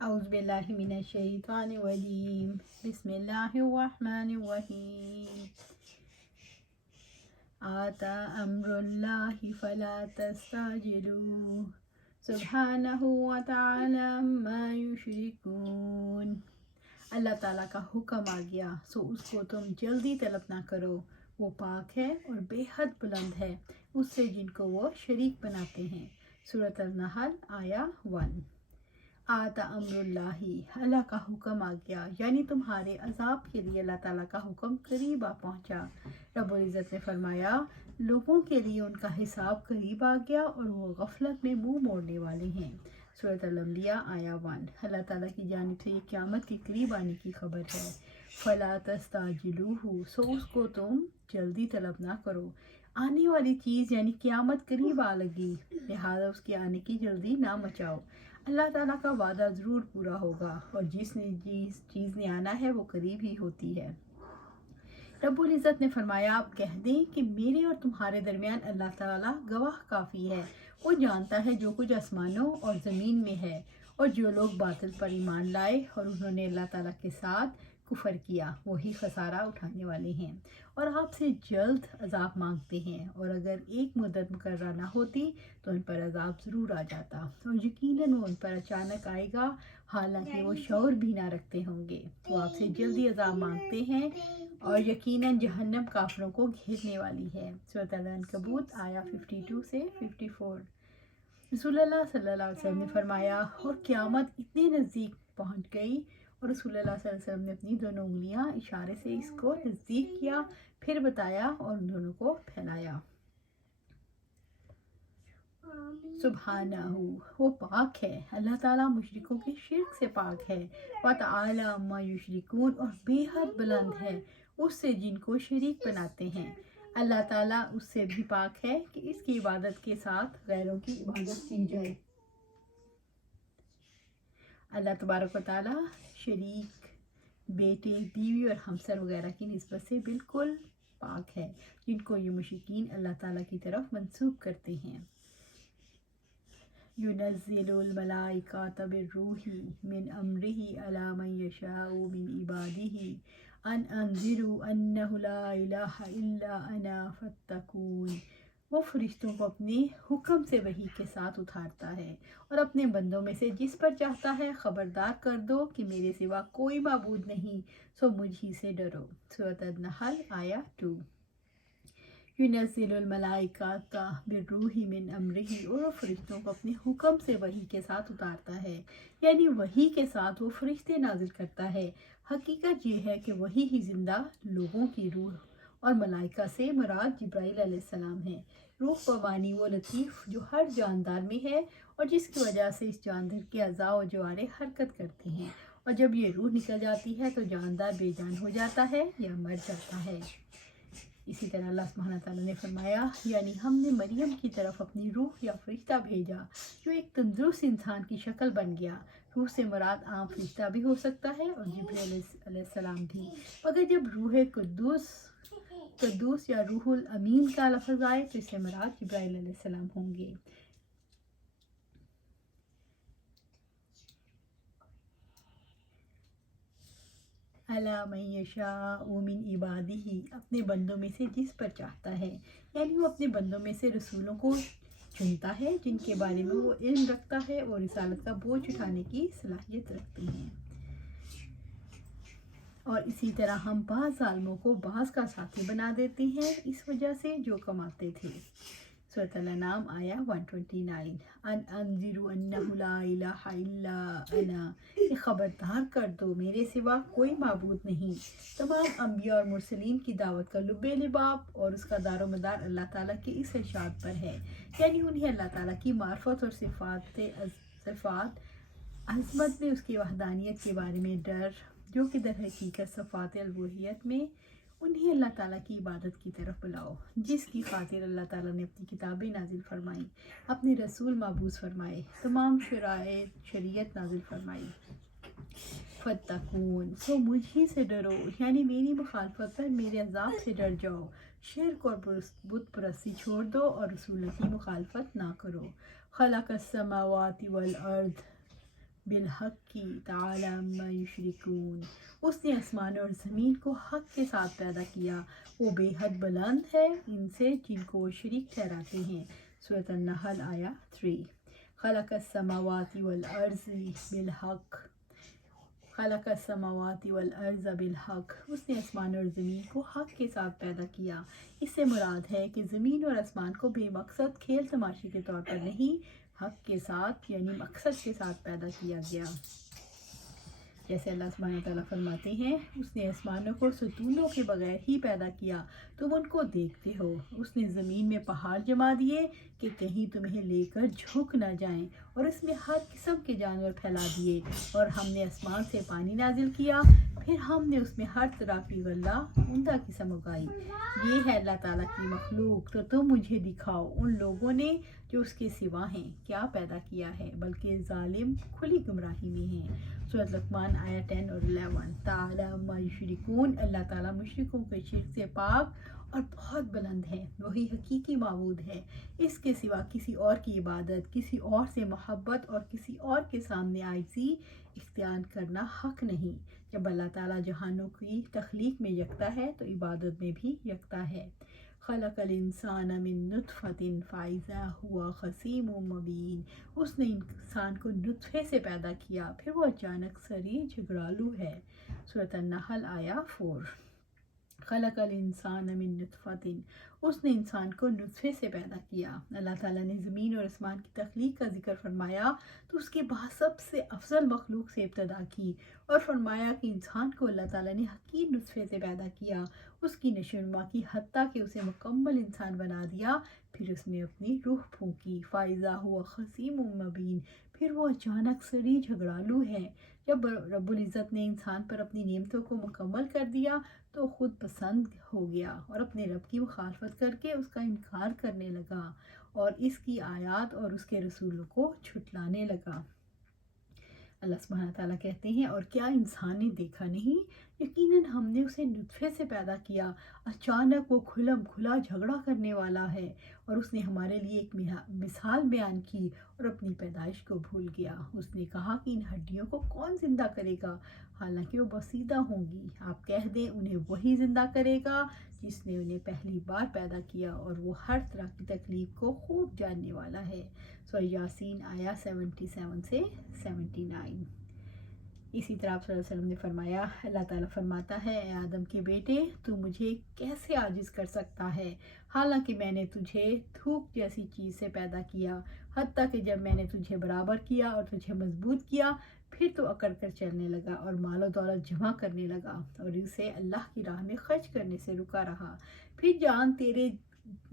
اعوذ باللہ من الشیطان الرجیم بسم اللہ الرحمن الرحیم آتا امر اللہ فلا تستعجلوه سبحانہ وتعالی عما یشرکون۔ اللہ تعالیٰ کا حکم آ گیا سو اس کو تم جلدی طلب نہ کرو، وہ پاک ہے اور بے حد بلند ہے اس سے جن کو وہ شریک بناتے ہیں۔ سورۃ النحل آیا 1۔ آتا امر اللہ، اللہ کا حکم آ گیا، یعنی تمہارے عذاب کے لیے اللہ تعالیٰ کا حکم قریب آ پہنچا۔ رب العزت نے فرمایا لوگوں کے لیے ان کا حساب قریب آ گیا اور وہ غفلت میں منہ موڑنے والے ہیں۔ سورۃ الانبیاء آیا 1۔ اللہ تعالیٰ کی جانب سے یہ قیامت کے قریب آنے کی خبر ہے۔ فلا تستعجلوہ، سو اس کو تم جلدی طلب نہ کرو۔ آنے والی چیز یعنی قیامت قریب آ لگی، لہذا اس کے آنے کی جلدی نہ مچاؤ۔ اللہ تعالیٰ کا وعدہ ضرور پورا ہوگا اور جس چیز نے آنا ہے وہ قریب ہی ہوتی ہے۔ رب العزت نے فرمایا آپ کہہ دیں کہ میرے اور تمہارے درمیان اللہ تعالیٰ گواہ کافی ہے، وہ جانتا ہے جو کچھ آسمانوں اور زمین میں ہے، اور جو لوگ باطل پر ایمان لائے اور انہوں نے اللہ تعالیٰ کے ساتھ کفر کیا وہی خسارہ اٹھانے والے ہیں، اور آپ سے جلد عذاب مانگتے ہیں، اور اگر ایک مدت مقررہ نہ ہوتی تو ان پر عذاب ضرور آ جاتا، اور یقیناً وہ ان پر اچانک آئے گا حالانکہ وہ شعور بھی نہ رکھتے ہوں گے۔ وہ آپ سے جلدی عذاب مانگتے ہیں اور یقیناً جہنم کافروں کو گھیرنے والی ہے۔ سورۃ العنکبوت آیا 52 سے 54۔ رسول اللہ صلی اللہ علیہ وسلم نے فرمایا اور قیامت اتنے نزدیک پہنچ گئی، اور رسول اللہ صلی اللہ علیہ وسلم نے اپنی دونوں انگلیاں اشارے سے اس کو نزدیک کیا، پھر بتایا اور ان دونوں کو پھیلایا۔ سبحانہ، وہ پاک ہے، اللہ تعالیٰ مشرکوں کے شرک سے پاک ہے، وتعالی عما یشرکون، اور بے حد بلند ہے اس سے جن کو شریک بناتے ہیں۔ اللہ تعالیٰ اس سے بھی پاک ہے کہ اس کی عبادت کے ساتھ غیروں کی عبادت کی جائے۔ اللہ تبارک و تعالیٰ شریک، بیٹے، بیوی اور ہمسر وغیرہ کی نسبت سے بالکل پاک ہے جن کو یہ مشرکین اللہ تعالیٰ کی طرف منسوب کرتے ہیں۔ ينزل الملائکۃ بالروح من امرہ علی من یشاء من عبادہ ان انذروا انہ لا الہ الا انا فاتقون۔ وہ فرشتوں کو اپنے حکم سے وحی کے ساتھ اتارتا ہے اور اپنے بندوں میں سے جس پر چاہتا ہے خبردار کر دو کہ میرے سوا کوئی معبود نہیں، سو مجھ ہی سے ڈرو۔ سورۃ النحل آیا 2۔ ينزل الملائکۃ بالروح من امرہ، اور وہ فرشتوں کو اپنے حکم سے وحی کے ساتھ اتارتا ہے، یعنی وحی کے ساتھ وہ فرشتے نازل کرتا ہے۔ حقیقت یہ ہے کہ وحی ہی زندہ لوگوں کی روح، اور ملائکہ سے مراد جبرائیل علیہ السلام ہے۔ روح بمانی وہ لطیف جو ہر جاندار میں ہے اور جس کی وجہ سے اس جاندار کے اعضاء و جوارح حرکت کرتے ہیں، اور جب یہ روح نکل جاتی ہے تو جاندار بے جان ہو جاتا ہے یا مر جاتا ہے۔ اسی طرح اللہ سبحانہ تعالیٰ نے فرمایا یعنی ہم نے مریم کی طرف اپنی روح یا فرشتہ بھیجا جو ایک تندرست انسان کی شکل بن گیا۔ روح سے مراد عام فرشتہ بھی ہو سکتا ہے اور جبرائیل علیہ السلام بھی، مگر جب روح قدوس یا روح الامین کا لفظ آئے تو اس سے مراد جبرائیل علیہ السلام ہوں گے۔ علی من یشاء من عبادہ، اپنے بندوں میں سے جس پر چاہتا ہے، یعنی وہ اپنے بندوں میں سے رسولوں کو چنتا ہے جن کے بارے میں وہ علم رکھتا ہے اور رسالت کا بوجھ اٹھانے کی صلاحیت رکھتے ہیں۔ اور اسی طرح ہم بعض ظالموں کو بعض کا ساتھی بنا دیتے ہیں اس وجہ سے جو کماتے تھے۔ سورۃ الانعام آیا 129۔ ان انذروا انہ لا الہ الا انا، کہ خبردار کر دو میرے سوا کوئی معبود نہیں۔ تمام انبیاء اور مرسلین کی دعوت کا لب لباب اور اس کا دار و مدار اللہ تعالیٰ کے اس ارشاد پر ہے، یعنی انہیں اللہ تعالیٰ کی معرفت اور صفات عظمت میں اس کی وحدانیت کے بارے میں ڈر، جو کہ در حقیقت صفات الوہیت میں انہیں اللہ تعالیٰ کی عبادت کی طرف بلاؤ، جس کی خاطر اللہ تعالیٰ نے اپنی کتابیں نازل فرمائیں، اپنے رسول مبعوث فرمائے، تمام شریعت نازل فرمائی۔ فتقون، سو مجھ ہی سے ڈرو، یعنی میری مخالفت پر میرے عذاب سے ڈر جاؤ۔ شرک اور بت پرستی چھوڑ دو اور رسولوں کی مخالفت نہ کرو۔ خلق السماوات والارض بالحق تعالی عما یشرکون، اس نے آسمان اور زمین کو حق کے ساتھ پیدا کیا، وہ بے حد بلند ہے ان سے جن کو وہ شریک ٹھہراتے ہیں۔ سورۃ النحل آیا 3۔ خلق السماوات والارض بالحق، خلق السماوات والارض بالحق، اس نے آسمان اور زمین کو حق کے ساتھ پیدا کیا۔ اس سے مراد ہے کہ زمین اور آسمان کو بے مقصد کھیل تماشے کے طور پر نہیں، حق کے ساتھ یعنی مقصد کے ساتھ پیدا کیا گیا۔ جیسے اللہ سبحانہ تعالیٰ فرماتے ہیں، اس نے آسمانوں کو ستونوں کے بغیر ہی پیدا کیا، تم ان کو دیکھتے ہو۔ اس نے زمین میں پہاڑ جما دیے کہ کہیں تمہیں لے کر جھک نہ جائیں، اور اس میں ہر قسم کے جانور پھیلا دیے، اور ہم نے آسمان سے پانی نازل کیا، پھر ہم نے اس میں ہر طرح کی غلہ عمدہ قسم اگائی۔ یہ ہے اللہ تعالیٰ کی مخلوق، تو تم مجھے دکھاؤ ان لوگوں نے جو اس کے سوا ہیں کیا پیدا کیا ہے، بلکہ ظالم کھلی گمراہی میں ہیں۔ سورۃ لقمان آیا 10 اور 11۔ تعالی عما یشرکون، اللہ تعالیٰ مشرکوں کے شرک سے پاک اور بہت بلند ہے، وہی حقیقی معبود ہے، اس کے سوا کسی اور کی عبادت، کسی اور سے محبت اور کسی اور کے سامنے عاجزی اختیار کرنا حق نہیں۔ جب اللہ تعالیٰ جہانوں کی تخلیق میں یکتا ہے تو عبادت میں بھی یکتا ہے۔ خلق الانسان من نطفۃ فاذا هو خصیم مبین، اس نے انسان کو نطفے سے پیدا کیا، پھر وہ اچانک سری جھگڑالو ہے۔ سورۃ النحل آیا 4۔ خلق الانسان من نطفۃ، اس نے انسان کو نطفے سے پیدا کیا۔ اللہ تعالیٰ نے زمین اور آسمان کی تخلیق کا ذکر فرمایا تو اس کے بعد سب سے افضل مخلوق سے ابتدا کی، اور فرمایا کہ انسان کو اللہ تعالیٰ نے حقیر نطفے سے پیدا کیا، اس کی نشوونما کی حتیٰ کہ اسے مکمل انسان بنا دیا، پھر اس میں اپنی روح پھونکی۔ فَإِذَا هُوَ خَصِيمٌ مُّبِينٌ، پھر وہ اچانک سری جھگڑالو ہے۔ جب رب العزت نے انسان پر اپنی نعمتوں کو مکمل کر دیا تو خود پسند ہو گیا اور اپنے رب کی مخالفت کر کے اس کا انکار کرنے لگا اور اس کی آیات اور اس کے رسولوں کو جھٹلانے لگا۔ اللہ سبحانہ تعالیٰ کہتے ہیں، اور کیا انسان نے دیکھا نہیں، یقیناً ہم نے اسے نطفے سے پیدا کیا، اچانک وہ کھلم کھلا جھگڑا کرنے والا ہے، اور اس نے ہمارے لیے ایک مثال بیان کی اور اپنی پیدائش کو بھول گیا۔ اس نے کہا کہ ان ہڈیوں کو کون زندہ کرے گا، حالانکہ وہ بسیدہ ہوں گی۔ آپ کہہ دیں انہیں وہی زندہ کرے گا جس نے انہیں پہلی بار پیدا کیا، اور وہ ہر طرح کی تکلیف کو خوب جاننے والا ہے۔ سورہ یاسین آیا 77 سے 79۔ اسی طرح آپ صلی اللہ علیہ وسلم نے فرمایا، اللہ تعالیٰ فرماتا ہے، اے آدم کے بیٹے، تو مجھے کیسے عاجز کر سکتا ہے، حالانکہ میں نے تجھے دھوپ جیسی چیز سے پیدا کیا، حتیٰ کہ جب میں نے تجھے برابر کیا اور تجھے مضبوط کیا، پھر تو اکڑ کر چلنے لگا اور مال و دولت جمع کرنے لگا اور اسے اللہ کی راہ میں خرچ کرنے سے رکا رہا۔ پھر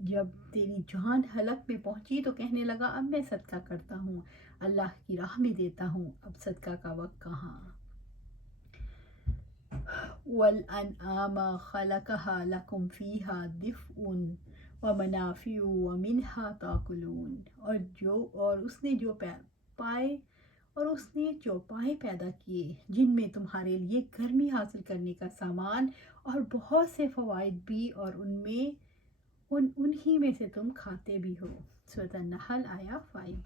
جب تیری جان حلق میں پہنچی تو کہنے لگا، اب میں صدقہ کرتا ہوں، اللہ کی راہ میں دیتا ہوں، اب صدقہ کا وقت کہاں۔ وَالْأَنْعَامَ خَلَقَهَا لَكُمْ فِيهَا دِفْءٌ وَمَنَافِعُ وَمِنْهَا تَأْكُلُونَ، اور اس نے چوپائے پیدا کیے جن میں تمہارے لیے گرمی حاصل کرنے کا سامان اور بہت سے فوائد بھی، اور انہی میں سے تم کھاتے بھی ہو۔ سورۃ النحل آیا 5۔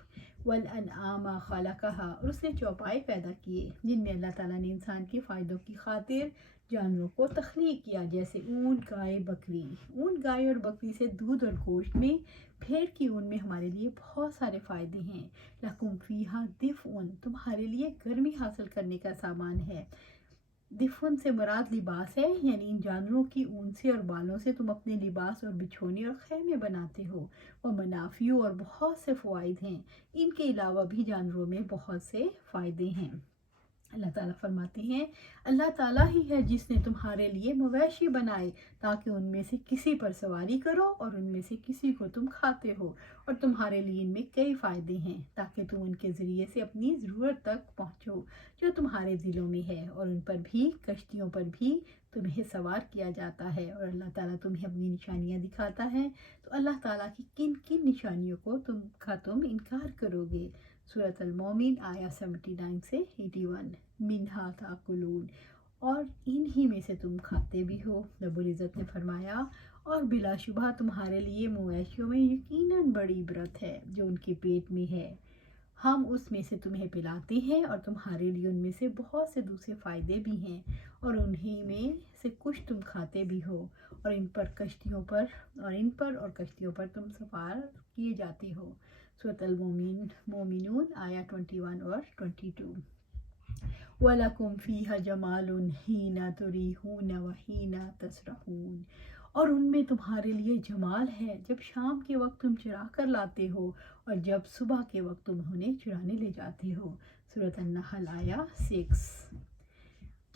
وَالْأَنْعَامَ خَلَقَهَا، اور اس نے چوپائے پیدا کیے جن میں اللہ تعالیٰ نے انسان کے فائدوں کی خاطر جانوروں کو تخلیق کیا، جیسے اونٹ، گائے، بکری۔ اونٹ، گائے اور بکری سے دودھ اور گوشت میں، بھیڑ کی اون میں ہمارے لیے بہت سارے فائدے ہیں۔ لَكُمْ فِيهَا دِفْءٌ، تمہارے لیے گرمی حاصل کرنے کا سامان ہے۔ دفن سے مراد لباس ہے، یعنی ان جانوروں کی اون سے اور بالوں سے تم اپنے لباس اور بچھونے اور خیمے بناتے ہو۔ وہ منافع اور بہت سے فوائد ہیں، ان کے علاوہ بھی جانوروں میں بہت سے فائدے ہیں۔ اللہ تعالیٰ فرماتے ہیں، اللہ تعالیٰ ہی ہے جس نے تمہارے لیے مویشی بنائے تاکہ ان میں سے کسی پر سواری کرو اور ان میں سے کسی کو تم کھاتے ہو، اور تمہارے لیے ان میں کئی فائدے ہیں تاکہ تم ان کے ذریعے سے اپنی ضرورت تک پہنچو جو تمہارے دلوں میں ہے، اور ان پر بھی، کشتیوں پر بھی تمہیں سوار کیا جاتا ہے، اور اللہ تعالیٰ تمہیں اپنی نشانیاں دکھاتا ہے، تو اللہ تعالیٰ کی کن کن نشانیوں کو تم انکار کرو گے۔ سورۃ المومن آیا 79 سے 81۔ منہا تاکلون، اور انہی میں سے تم کھاتے بھی ہو۔ رب العزت نے فرمایا، اور بلا شبہ تمہارے لیے مویشیوں میں یقیناً بڑی عبرت ہے جو ان کے پیٹ میں ہے، ہم اس میں سے تمہیں پلاتے ہیں اور تمہارے لیے ان میں سے بہت سے دوسرے فائدے بھی ہیں، اور انہی میں سے کچھ تم کھاتے بھی ہو، اور ان پر اور کشتیوں پر تم سوار کیے جاتے ہو۔ سورۃ المومنون آیا 21 اور 22۔ وَلَكُمْ فِيهَا جَمَالٌ حِينَ تُرِيحُونَ وَحِينَ تَسْرَحُونَ، اور ان میں تمہارے لیے جمال ہے جب شام کے وقت تم چرا کر لاتے ہو اور جب صبح کے وقت تم انہیں چرانے لے جاتے ہو۔ سورۃ النحل آیا 6۔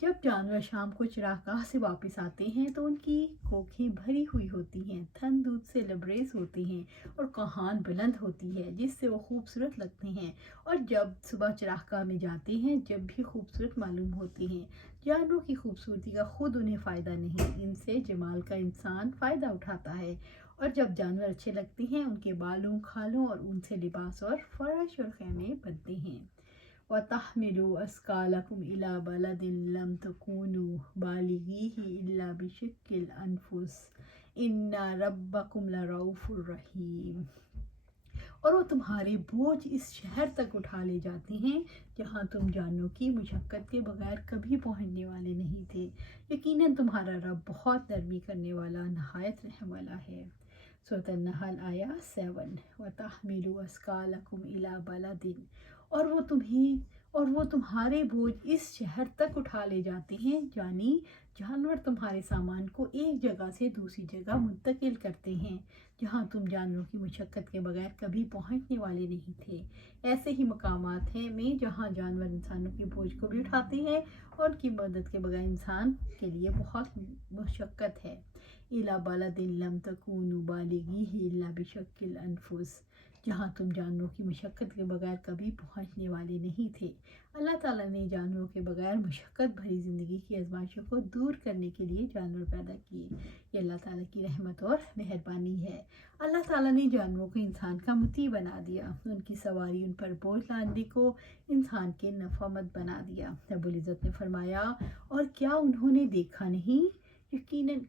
جب جانور شام کو چراگاہ سے واپس آتے ہیں تو ان کی کوکھیں بھری ہوئی ہوتی ہیں، تھن دودھ سے لبریز ہوتے ہیں اور کوہان بلند ہوتی ہے جس سے وہ خوبصورت لگتے ہیں، اور جب صبح چراگاہ میں جاتے ہیں جب بھی خوبصورت معلوم ہوتے ہیں۔ جانوروں کی خوبصورتی کا خود انہیں فائدہ نہیں، ان سے جمال کا انسان فائدہ اٹھاتا ہے، اور جب جانور اچھے لگتے ہیں ان کے بالوں، کھالوں اور اون سے لباس اور فرش اور خیمے بنتے ہیں۔ وَتَحْمِلُوا أَثْقَالَكُمْ إِلَى بَلَدٍ لَمْ تَكُونُوا بَالِغِيهِ إِلَّا بِشِقِّ الْأَنفُسِ إِنَّ رَبَّكُمْ لَرَءُوفٌ رَحِيمٌ، اور وہ تمہارے بوجھ اس شہر تک اٹھا لے جاتے ہیں جہاں تم جانوں کی مشقت کے بغیر کبھی پہنچنے والے نہیں تھے، یقیناً تمہارا رب بہت نرمی کرنے والا، نہایت رحم والا ہے۔ سورۃ النحل آیا 7۔ وَتَحْمِلُوا أَثْقَالَكُمْ إِلَى بَلَدٍ، اور وہ تمہارے بوجھ اس شہر تک اٹھا لے جاتے ہیں، یعنی جانور تمہارے سامان کو ایک جگہ سے دوسری جگہ منتقل کرتے ہیں جہاں تم جانوروں کی مشقت کے بغیر کبھی پہنچنے والے نہیں تھے۔ ایسے ہی مقامات ہیں میں جہاں جانور انسانوں کے بوجھ کو بھی اٹھاتے ہیں اور ان کی مدد کے بغیر انسان کے لیے بہت مشقت ہے۔ إِلَى بَلَدٍ لَمْ تَكُونُوا بَالِغِيهِ إِلَّا بِشِقِّ الْأَنفُسِ، جہاں تم جانوروں کی مشقت کے بغیر کبھی پہنچنے والے نہیں تھے۔ اللہ تعالیٰ نے جانوروں کے بغیر مشقت بھری زندگی کی آزمائشوں کو دور کرنے کے لیے جانور پیدا کیے۔ یہ اللہ تعالیٰ کی رحمت اور مہربانی ہے۔ اللہ تعالیٰ نے جانوروں کو انسان کا مطیع بنا دیا، ان کی سواری، ان پر بوجھ لانے کو انسان کے نفع مند بنا دیا۔ رب العزت نے فرمایا، اور کیا انہوں نے دیکھا نہیں،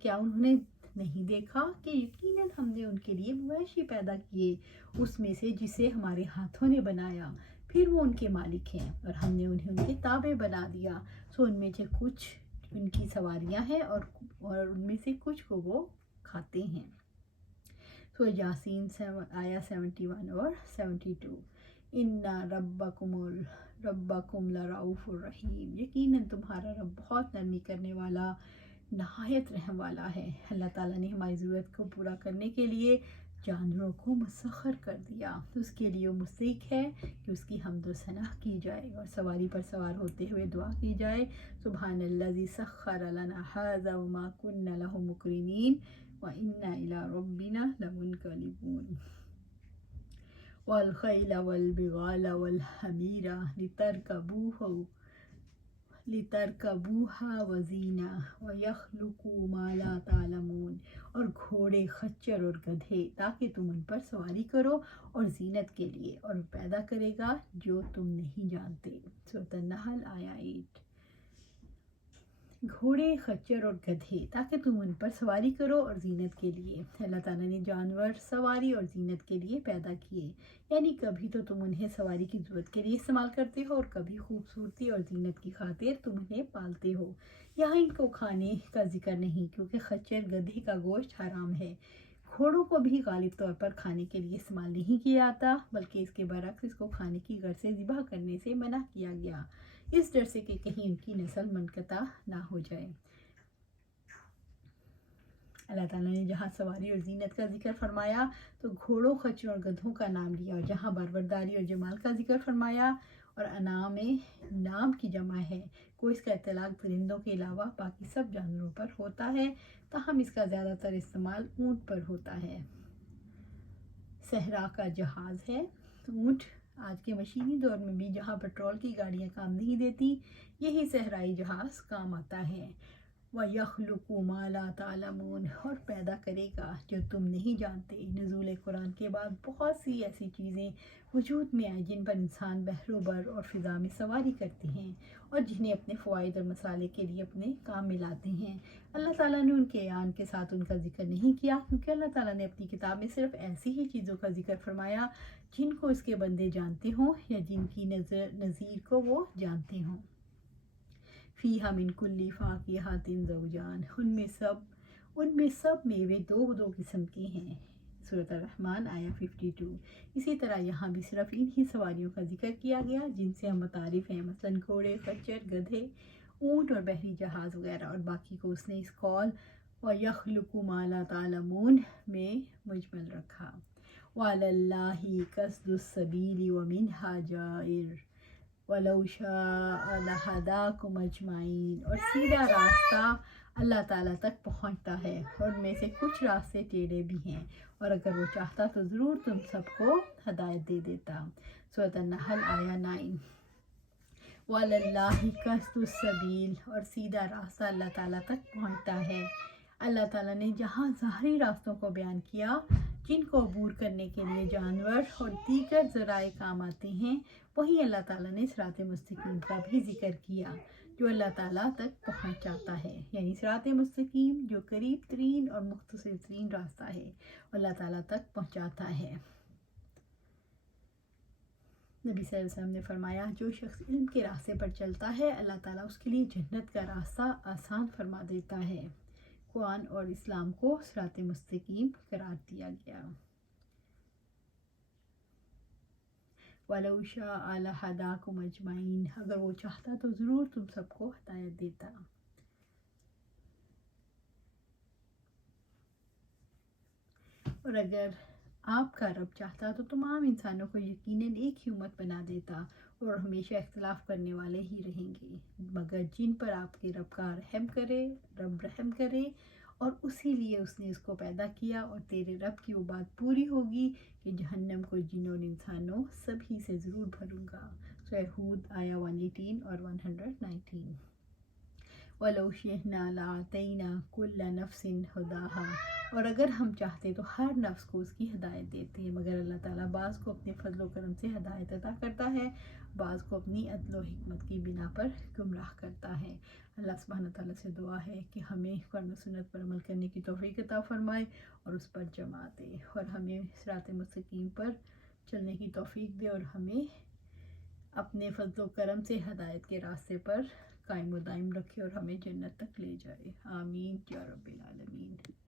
کیا انہوں نے نہیں دیکھا کہ یقیناً ہم نے ان کے لیے مویشی پیدا کیے اس میں سے جسے ہمارے ہاتھوں نے بنایا، پھر وہ ان کے مالک ہیں، اور ہم نے انہیں ان کے تابع بنا دیا، سو ان میں سے کچھ ان کی سواریاں ہیں اور ان میں سے کچھ کو وہ کھاتے ہیں۔ سورہ یاسین آیا 71 اور 72۔ إِنَّ رَبَّكُمْ لَرَءُوفٌ رَحِيمٌ، یقیناً تمہارا رب بہت نرمی کرنے والا، نہایت رحم والا ہے۔ اللہ تعالیٰ نے ہماری ضرورت کو پورا کرنے کے لیے جانوروں کو مسخر کر دیا، اس کے لیے مستحق ہے کہ اس کی حمد و ثنا کی جائے اور سواری پر سوار ہوتے ہوئے دعا کی جائے، سبحان الذی سخر لنا ھذا وما كنا له مقرنین وإنا إلی ربنا لمنقلبون۔ والخیل والبغال والحمیر لترکبوها وزینہ ویخلق ما لا تعلمون، اور گھوڑے، خچر اور گدھے تاکہ تم ان پر سواری کرو، اور زینت کے لیے، اور پیدا کرے گا جو تم نہیں جانتے۔ سورۃ النحل آیا 8۔ گھوڑے، خچر اور گدھے تاکہ تم ان پر سواری کرو اور زینت کے لیے۔ اللہ تعالیٰ نے جانور سواری اور زینت کے لیے پیدا کیے، یعنی کبھی تو تم انہیں سواری کی ضرورت کے لیے استعمال کرتے ہو اور کبھی خوبصورتی اور زینت کی خاطر تم انہیں پالتے ہو۔ یہاں ان کو کھانے کا ذکر نہیں کیونکہ خچر، گدھے کا گوشت حرام ہے۔ گھوڑوں کو بھی غالب طور پر کھانے کے لیے استعمال نہیں کیا جاتا، بلکہ اس کے برعکس اس کو کھانے کی غرض سے ذبح کرنے سے منع کیا گیا، اس ڈر سے کہ کہیں ان کی نسل منقطع نہ ہو جائے۔ اللہ تعالیٰ نے جہاں سواری اور زینت کا ذکر فرمایا تو گھوڑوں، خچروں اور گدھوں کا نام لیا، اور جہاں پروردگاری اور جمال کا ذکر فرمایا اور انعام نام کی جمع ہے، کو اس کا اطلاق پرندوں کے علاوہ باقی سب جانوروں پر ہوتا ہے، تاہم اس کا زیادہ تر استعمال اونٹ پر ہوتا ہے۔ صحرا کا جہاز ہے اونٹ۔ آج کے مشینی دور میں بھی جہاں پیٹرول کی گاڑیاں کام نہیں دیتی، یہی صحرائی جہاز کام آتا ہے۔ وَيَخْلُقُ مَا لَا تَعْلَمُونَ، اور پیدا کرے گا جو تم نہیں جانتے۔ نزول قرآن کے بعد بہت سی ایسی چیزیں وجود میں آئیں جن پر انسان بحر و بر اور فضا میں سواری کرتے ہیں اور جنہیں اپنے فوائد اور مصالح کے لیے اپنے کام میں لاتے ہیں۔ اللہ تعالیٰ نے ان کے عیان کے ساتھ ان کا ذکر نہیں کیا، کیونکہ اللہ تعالیٰ نے اپنی کتاب میں صرف ایسی ہی چیزوں کا ذکر فرمایا جن کو اس کے بندے جانتے ہوں یا جن کی نظیر کو وہ جانتے ہوں۔ فیہا من کل فاکہۃ زوجان، ان میں سب میوے دو دو قسم کے ہیں۔ سورۃ الرحمن آیا 52۔ اسی طرح یہاں بھی صرف انہی سواریوں کا ذکر کیا گیا جن سے ہم متعارف ہیں، مثلاً گھوڑے، خچر، گدھے، اونٹ اور بحری جہاز وغیرہ، اور باقی کو اس نے اس قول وَيَخْلُقُ مَا لَا تَعْلَمُونَ میں مجمل رکھا۔ وَعَلَى اللَّهِ قَصْدُ السَّبِيلِ وَمِنْهَا جَائِرٌ وَلَوْ شَاءَ لَهَدَاكُمْ أَجْمَعِينَ، اور سیدھا راستہ اللہ تعالیٰ تک پہنچتا ہے، اور ان میں سے کچھ راستے ٹیڑھے بھی ہیں، اور اگر وہ چاہتا تو ضرور تم سب کو ہدایت دے دیتا۔ سورۃ النحل آیا 9۔ وَعَلَى اللَّهِ قَصْدُ السَّبِيلِ، اور سیدھا راستہ اللہ تعالیٰ تک پہنچتا ہے۔ اللہ تعالیٰ نے جہاں ظاہری راستوں کو بیان کیا جن کو عبور کرنے کے لیے جانور اور دیگر ذرائع کام آتے ہیں، وہیں اللہ تعالیٰ نے صراط مستقیم کا بھی ذکر کیا جو اللہ تعالیٰ تک پہنچاتا ہے، یعنی صراط مستقیم جو قریب ترین اور مختصر ترین راستہ ہے، اللہ تعالیٰ تک پہنچاتا ہے۔ نبی صلی اللہ علیہ وسلم نے فرمایا جو شخص علم کے راستے پر چلتا ہے اللہ تعالیٰ اس کے لیے جنت کا راستہ آسان فرما دیتا ہے۔ قرآن اور اسلام کو صراط مستقیم قرار دیا گیا۔ وَلَوْ شَاءَ لَهَدَاكُمْ أَجْمَعِينَ، اگر وہ چاہتا تو ضرور تم سب کو ہدایت دیتا۔ اور اگر آپ کا رب چاہتا تو تمام انسانوں کو یقیناً ایک ہی امت بنا دیتا، اور ہمیشہ اختلاف کرنے والے ہی رہیں گے، مگر جن پر آپ کے رب کا رب رحم کرے، اور اسی لیے اس نے اس کو پیدا کیا، اور تیرے رب کی وہ بات پوری ہوگی کہ جہنم کو جنوں اور انسانوں سب ہی سے ضرور بھروں گا۔ سورہ ہود آیا 118 اور 119۔ وَلَوْ شِئْنَا لَآتَيْنَا كُلَّ نَفْسٍ هُدَاهَا، اور اگر ہم چاہتے تو ہر نفس کو اس کی ہدایت دیتے ہیں، مگر اللہ تعالیٰ بعض کو اپنے فضل و کرم سے ہدایت عطا کرتا ہے، بعض کو اپنی عدل و حکمت کی بنا پر گمراہ کرتا ہے۔ اللہ سبحانہ تعالیٰ سے دعا ہے کہ ہمیں قرآن و سنت پر عمل کرنے کی توفیق عطا فرمائے اور اس پر جمع دے، اور ہمیں صراط مستقیم پر چلنے کی توفیق دے، اور ہمیں اپنے فضل و کرم سے ہدایت کے راستے پر قائم و دائم رکھے اور ہمیں جنت تک لے جائے۔ آمین یا رب العالمین۔